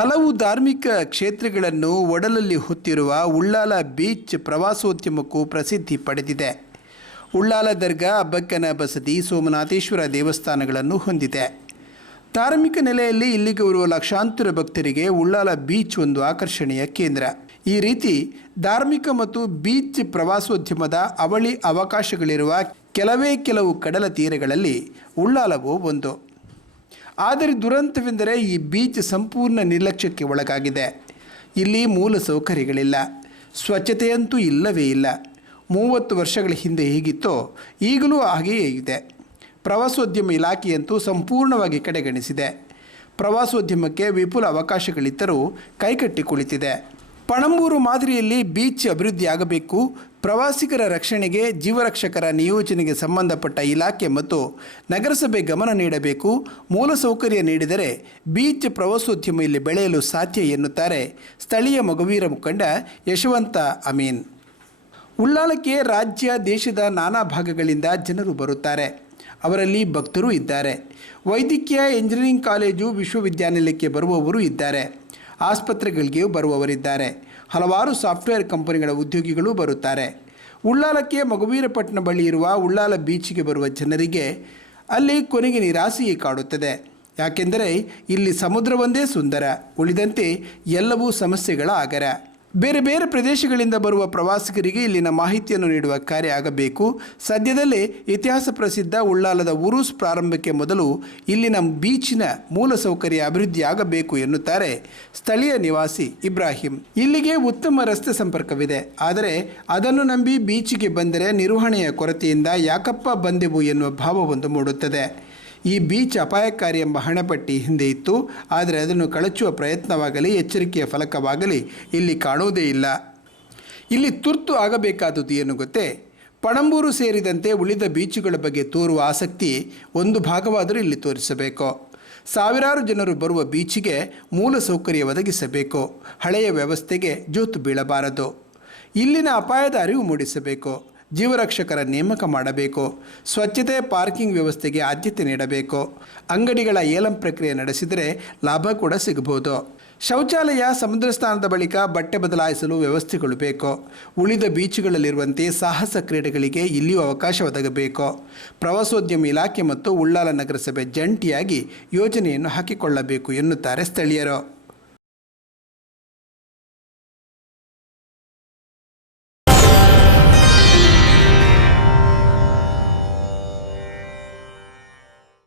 ಹಲವು ಧಾರ್ಮಿಕ ಕ್ಷೇತ್ರಗಳನ್ನು ಒಡಲಲ್ಲಿ ಹೊತ್ತಿರುವ ಉಳ್ಳಾಲ ಬೀಚ್ ಪ್ರವಾಸೋದ್ಯಮಕ್ಕೂ ಪ್ರಸಿದ್ಧಿ ಪಡೆದಿದೆ. ಉಳ್ಳಾಲ ದರ್ಗಾ ಅಬ್ಬಕ್ಕನ ಬಸದಿ, ಸೋಮನಾಥೇಶ್ವರ ದೇವಸ್ಥಾನಗಳನ್ನು ಹೊಂದಿದೆ. ಧಾರ್ಮಿಕ ನೆಲೆಯಲ್ಲಿ ಇಲ್ಲಿಗೆ ಬರುವ ಲಕ್ಷಾಂತರ ಭಕ್ತರಿಗೆ ಉಳ್ಳಾಲ ಬೀಚ್ ಒಂದು ಆಕರ್ಷಣೆಯ ಕೇಂದ್ರ. ಈ ರೀತಿ ಧಾರ್ಮಿಕ ಮತ್ತು ಬೀಚ್ ಪ್ರವಾಸೋದ್ಯಮದ ಅವಳಿ ಅವಕಾಶಗಳಿರುವ ಕೆಲವೇ ಕೆಲವು ಕಡಲ ತೀರಗಳಲ್ಲಿ ಉಳ್ಳಾಲವು ಒಂದು. ಆದರೆ ದುರಂತವೆಂದರೆ ಈ ಬೀಚ್ ಸಂಪೂರ್ಣ ನಿರ್ಲಕ್ಷ್ಯಕ್ಕೆ ಒಳಗಾಗಿದೆ. ಇಲ್ಲಿ ಮೂಲ ಸೌಕರ್ಯಗಳಿಲ್ಲ. ಸ್ವಚ್ಛತೆಯಂತೂ ಇಲ್ಲವೇ ಇಲ್ಲ. ಮೂವತ್ತು ವರ್ಷಗಳ ಹಿಂದೆ ಹೇಗಿತ್ತೋ, ಈಗಲೂ ಹಾಗೆಯೇ ಇದೆ. ಪ್ರವಾಸೋದ್ಯಮ ಇಲಾಖೆಯಂತೂ ಸಂಪೂರ್ಣವಾಗಿ ಕಡೆಗಣಿಸಿದೆ. ಪ್ರವಾಸೋದ್ಯಮಕ್ಕೆ ವಿಪುಲ ಅವಕಾಶಗಳಿದ್ದರೂ ಕೈಕಟ್ಟಿ ಕುಳಿತಿದೆ. ಪಣಂಬೂರು ಮಾದರಿಯಲ್ಲಿ ಬೀಚ್ ಅಭಿವೃದ್ಧಿಯಾಗಬೇಕು ಪ್ರವಾಸಿಗರ ರಕ್ಷಣೆಗೆ ಜೀವರಕ್ಷಕರ ನಿಯೋಜನೆಗೆ ಸಂಬಂಧಪಟ್ಟ ಇಲಾಖೆ ಮತ್ತು ನಗರಸಭೆ ಗಮನ ನೀಡಬೇಕು. ಮೂಲಸೌಕರ್ಯ ನೀಡಿದರೆ ಬೀಚ್ ಪ್ರವಾಸೋದ್ಯಮ ಇಲ್ಲಿ ಬೆಳೆಯಲು ಸಾಧ್ಯ ಎನ್ನುತ್ತಾರೆ ಸ್ಥಳೀಯ ಮಗುವೀರ ಮುಖಂಡ ಯಶವಂತ ಅಮೀನ್. ಉಳ್ಳಾಲಕ್ಕೆ ರಾಜ್ಯ, ದೇಶದ ನಾನಾ ಭಾಗಗಳಿಂದ ಜನರು ಬರುತ್ತಾರೆ. ಅವರಲ್ಲಿ ಭಕ್ತರೂ ಇದ್ದಾರೆ. ವೈದ್ಯಕೀಯ, ಎಂಜಿನಿಯರಿಂಗ್ ಕಾಲೇಜು, ವಿಶ್ವವಿದ್ಯಾನಿಲಯಕ್ಕೆ ಬರುವವರು ಇದ್ದಾರೆ. ಆಸ್ಪತ್ರೆಗಳಿಗೆ ಬರುವವರಿದ್ದಾರೆ. ಹಲವಾರು ಸಾಫ್ಟ್ವೇರ್ ಕಂಪನಿಗಳ ಉದ್ಯೋಗಿಗಳು ಬರುತ್ತಾರೆ. ಉಳ್ಳಾಲಕ್ಕೆ ಮಗುವೀರಪಟ್ಟಣ ಬಳಿ ಇರುವ ಉಳ್ಳಾಲ ಬೀಚ್ಗೆ ಬರುವ ಜನರಿಗೆ ಅಲ್ಲಿ ಕೊನೆಗೆ ನಿರಾಸೆಯೇ ಕಾಡುತ್ತದೆ. ಯಾಕೆಂದರೆ ಇಲ್ಲಿ ಸಮುದ್ರವೊಂದೇ ಸುಂದರ, ಉಳಿದಂತೆ ಎಲ್ಲವೂ ಸಮಸ್ಯೆಗಳ ಆಗರ. ಬೇರೆ ಬೇರೆ ಪ್ರದೇಶಗಳಿಂದ ಬರುವ ಪ್ರವಾಸಿಗರಿಗೆ ಇಲ್ಲಿನ ಮಾಹಿತಿಯನ್ನು ನೀಡುವ ಕಾರ್ಯ ಆಗಬೇಕು. ಸದ್ಯದಲ್ಲೇ ಇತಿಹಾಸ ಪ್ರಸಿದ್ಧ ಉಳ್ಳಾಲದ ಉರುಸ್ ಪ್ರಾರಂಭಕ್ಕೆ ಮೊದಲು ಇಲ್ಲಿನ ಬೀಚಿನ ಮೂಲಸೌಕರ್ಯ ಅಭಿವೃದ್ಧಿ ಆಗಬೇಕು ಎನ್ನುತ್ತಾರೆ ಸ್ಥಳೀಯ ನಿವಾಸಿ ಇಬ್ರಾಹಿಂ. ಇಲ್ಲಿಗೆ ಉತ್ತಮ ರಸ್ತೆ ಸಂಪರ್ಕವಿದೆ. ಆದರೆ ಅದನ್ನು ನಂಬಿ ಬೀಚಿಗೆ ಬಂದರೆ ನಿರ್ವಹಣೆಯ ಕೊರತೆಯಿಂದ ಯಾಕಪ್ಪ ಬಂದೆವು ಎನ್ನುವ ಭಾವವೊಂದು ಮೂಡುತ್ತದೆ. ಈ ಬೀಚ್ ಅಪಾಯಕಾರಿ ಎಂಬ ಹಣಪಟ್ಟಿ ಹಿಂದೆ ಇತ್ತು. ಆದರೆ ಅದನ್ನು ಕಳಚುವ ಪ್ರಯತ್ನವಾಗಲಿ, ಎಚ್ಚರಿಕೆಯ ಫಲಕವಾಗಲಿ ಇಲ್ಲಿ ಕಾಣುವುದೇ ಇಲ್ಲ. ಇಲ್ಲಿ ತುರ್ತು ಆಗಬೇಕಾದುದು ಏನು ಗೊತ್ತೇ? ಪಣಂಬೂರು ಸೇರಿದಂತೆ ಉಳಿದ ಬೀಚುಗಳ ಬಗ್ಗೆ ತೋರುವ ಆಸಕ್ತಿ ಒಂದು ಭಾಗವಾದರೂ ಇಲ್ಲಿ ತೋರಿಸಬೇಕು. ಸಾವಿರಾರು ಜನರು ಬರುವ ಬೀಚಿಗೆ ಮೂಲ ಸೌಕರ್ಯ ಒದಗಿಸಬೇಕು. ಹಳೆಯ ವ್ಯವಸ್ಥೆಗೆ ಜೋತು ಬೀಳಬಾರದು. ಇಲ್ಲಿನ ಅಪಾಯದ ಅರಿವು ಮೂಡಿಸಬೇಕು. ಜೀವರಕ್ಷಕರ ನೇಮಕ ಮಾಡಬೇಕು. ಸ್ವಚ್ಛತೆ, ಪಾರ್ಕಿಂಗ್ ವ್ಯವಸ್ಥೆಗೆ ಆದ್ಯತೆ ನೀಡಬೇಕು. ಅಂಗಡಿಗಳ ಏಲಂ ಪ್ರಕ್ರಿಯೆ ನಡೆಸಿದರೆ ಲಾಭ ಕೂಡ ಸಿಗಬಹುದು. ಶೌಚಾಲಯ ಸಮುದ್ರ ಸ್ಥಾನದ ಬಳಿಕ ಬಟ್ಟೆ ಬದಲಾಯಿಸಲು ವ್ಯವಸ್ಥೆಗಳು ಬೇಕು. ಉಳಿದ ಬೀಚುಗಳಲ್ಲಿರುವಂತೆ ಸಾಹಸ ಕ್ರೀಡೆಗಳಿಗೆ ಇಲ್ಲಿಯೂ ಅವಕಾಶ ಒದಗಬೇಕು. ಪ್ರವಾಸೋದ್ಯಮ ಇಲಾಖೆ ಮತ್ತು ಉಳ್ಳಾಲ ನಗರಸಭೆ ಜಂಟಿಯಾಗಿ ಯೋಜನೆಯನ್ನು ಹಾಕಿಕೊಳ್ಳಬೇಕು ಎನ್ನುತ್ತಾರೆ ಸ್ಥಳೀಯರು.